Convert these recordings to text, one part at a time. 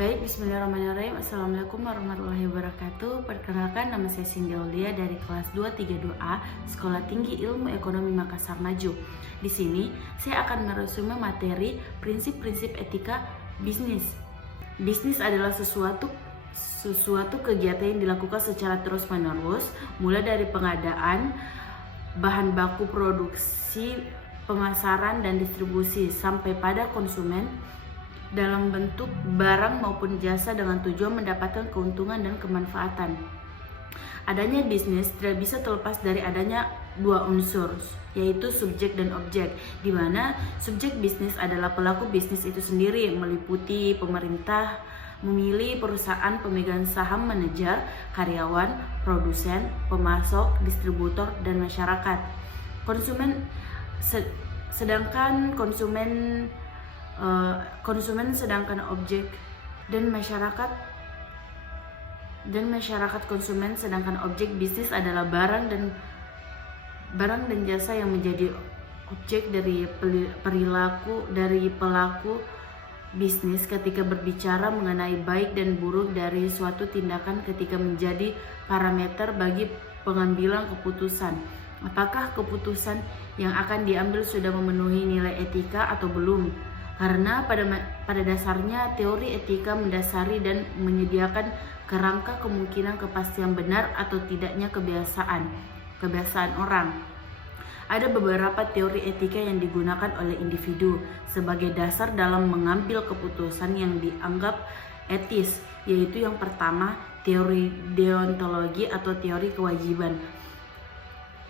Baik, bismillahirrahmanirrahim. Assalamualaikum warahmatullahi wabarakatuh. Perkenalkan, nama saya Cindy Aulia dari kelas 232A Sekolah Tinggi Ilmu Ekonomi Makassar Maju. Di sini, saya akan meresume materi prinsip-prinsip etika bisnis. Bisnis adalah sesuatu kegiatan yang dilakukan secara terus-menerus, mulai dari pengadaan, bahan baku produksi, pemasaran dan distribusi, sampai pada konsumen dalam bentuk barang maupun jasa dengan tujuan mendapatkan keuntungan dan kemanfaatan. Adanya bisnis tidak bisa terlepas dari adanya dua unsur, yaitu subjek dan objek, di mana subjek bisnis adalah pelaku bisnis itu sendiri, meliputi pemerintah, memilih perusahaan, pemegang saham, manajer, karyawan, produsen, pemasok, distributor, dan masyarakat. Sedangkan objek dan masyarakat konsumen, sedangkan objek bisnis adalah barang dan jasa yang menjadi objek dari perilaku dari pelaku bisnis ketika berbicara mengenai baik dan buruk dari suatu tindakan ketika menjadi parameter bagi pengambilan keputusan. Apakah keputusan yang akan diambil sudah memenuhi nilai etika atau belum? Karena pada dasarnya teori etika mendasari dan menyediakan kerangka kemungkinan kepastian benar atau tidaknya kebiasaan orang. Ada beberapa teori etika yang digunakan oleh individu sebagai dasar dalam mengambil keputusan yang dianggap etis, yaitu yang pertama teori deontologi atau teori kewajiban,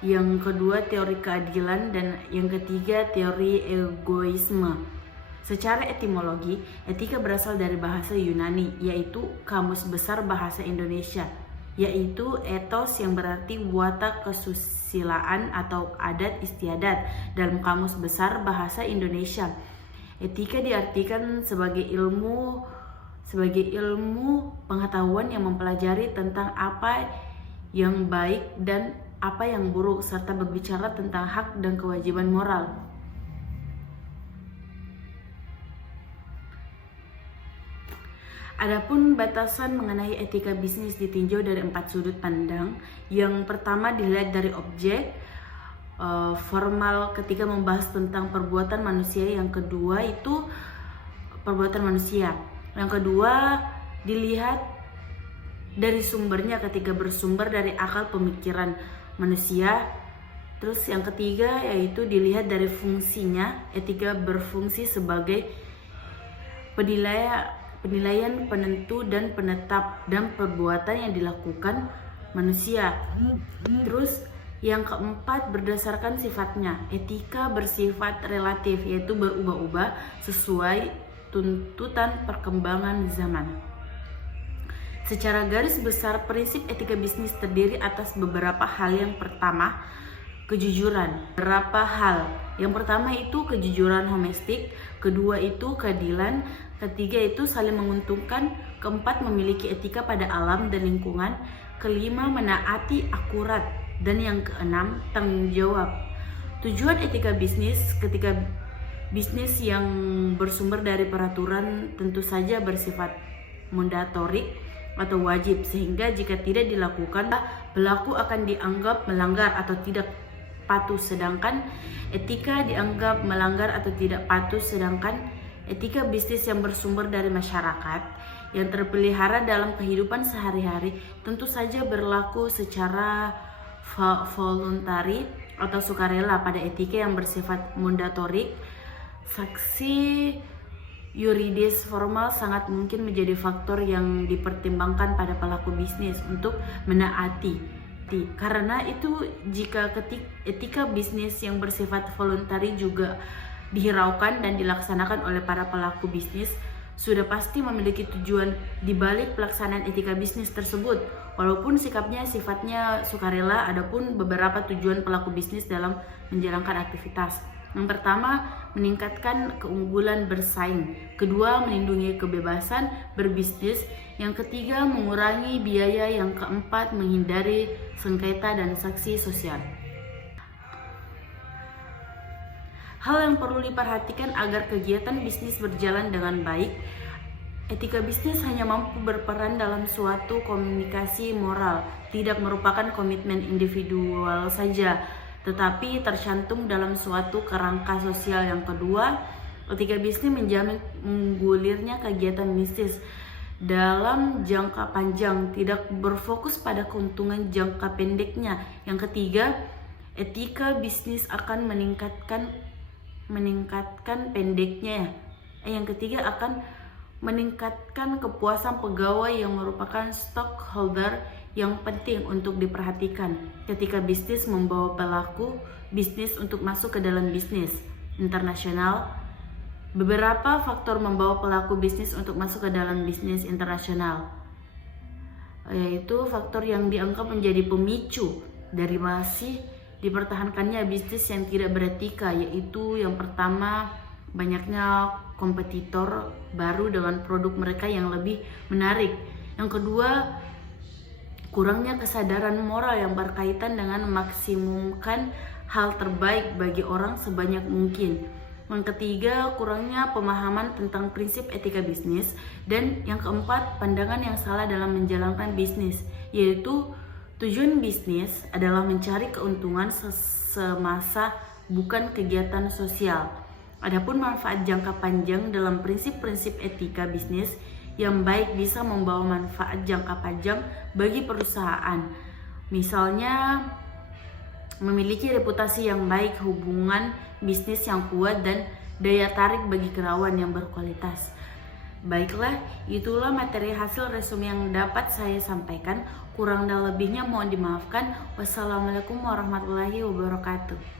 yang kedua teori keadilan, dan yang ketiga teori egoisme. Secara etimologi, etika berasal dari bahasa Yunani, yaitu Kamus Besar Bahasa Indonesia, yaitu ethos yang berarti watak kesusilaan atau adat istiadat dalam Kamus Besar Bahasa Indonesia. Etika diartikan sebagai ilmu pengetahuan yang mempelajari tentang apa yang baik dan apa yang buruk, serta berbicara tentang hak dan kewajiban moral. Adapun batasan mengenai etika bisnis ditinjau dari 4 sudut pandang. Yang pertama dilihat dari objek formal ketika membahas tentang perbuatan manusia. Yang kedua itu perbuatan manusia. Yang kedua dilihat dari sumbernya ketika bersumber dari akal pemikiran manusia. Terus yang ketiga yaitu dilihat dari fungsinya. Etika berfungsi sebagai penilaian penentu dan penetap dan perbuatan yang dilakukan manusia. Terus yang keempat berdasarkan sifatnya. Etika bersifat relatif, yaitu berubah-ubah sesuai tuntutan perkembangan zaman. Secara garis besar, prinsip etika bisnis terdiri atas beberapa hal. Yang pertama, kejujuran. Beberapa hal. Yang pertama itu kejujuran domestik, kedua itu keadilan, ketiga itu saling menguntungkan, keempat memiliki etika pada alam dan lingkungan, kelima menaati akurat, dan yang keenam tanggung jawab. Tujuan etika bisnis ketika bisnis yang bersumber dari peraturan tentu saja bersifat mandatorik atau wajib, sehingga jika tidak dilakukan pelaku akan dianggap melanggar atau tidak patuh, sedangkan etika dianggap melanggar atau tidak patuh. Sedangkan etika bisnis yang bersumber dari masyarakat yang terpelihara dalam kehidupan sehari-hari tentu saja berlaku secara voluntari atau sukarela. Pada etika yang bersifat mandatorik, saksi yuridis formal sangat mungkin menjadi faktor yang dipertimbangkan pada pelaku bisnis untuk menaati. Karena itu jika etika bisnis yang bersifat voluntari juga dihiraukan dan dilaksanakan oleh para pelaku bisnis, sudah pasti memiliki tujuan di balik pelaksanaan etika bisnis tersebut. Walaupun sifatnya sukarela, adapun beberapa tujuan pelaku bisnis dalam menjalankan aktivitas. Yang pertama, meningkatkan keunggulan bersaing. Kedua, melindungi kebebasan berbisnis. Yang ketiga, mengurangi biaya. Yang keempat, menghindari sengketa dan sanksi sosial. Hal yang perlu diperhatikan agar kegiatan bisnis berjalan dengan baik Etika bisnis hanya mampu berperan dalam suatu komunikasi moral, tidak merupakan komitmen individual saja, tetapi tercantum dalam suatu kerangka sosial. Yang kedua, etika bisnis menjamin menggulirnya kegiatan bisnis dalam jangka panjang, tidak berfokus pada keuntungan jangka pendeknya. Yang ketiga, etika bisnis akan meningkatkan kepuasan pegawai yang merupakan stockholder yang penting untuk diperhatikan ketika bisnis membawa pelaku bisnis untuk masuk ke dalam bisnis internasional. Beberapa faktor membawa pelaku bisnis untuk masuk ke dalam bisnis internasional, yaitu faktor yang dianggap menjadi pemicu dari masih dipertahankannya bisnis yang tidak beretika, yaitu yang pertama, banyaknya kompetitor baru dengan produk mereka yang lebih menarik. Yang kedua, kurangnya kesadaran moral yang berkaitan dengan memaksimumkan hal terbaik bagi orang sebanyak mungkin. Yang ketiga, kurangnya pemahaman tentang prinsip etika bisnis. Dan yang keempat, pandangan yang salah dalam menjalankan bisnis, yaitu tujuan bisnis adalah mencari keuntungan semasa, bukan kegiatan sosial. Adapun manfaat jangka panjang dalam prinsip-prinsip etika bisnis yang baik bisa membawa manfaat jangka panjang bagi perusahaan. Misalnya, memiliki reputasi yang baik, hubungan bisnis yang kuat, dan daya tarik bagi karyawan yang berkualitas. Baiklah, itulah materi hasil resume yang dapat saya sampaikan. Kurang dan lebihnya mohon dimaafkan. Wassalamualaikum warahmatullahi wabarakatuh.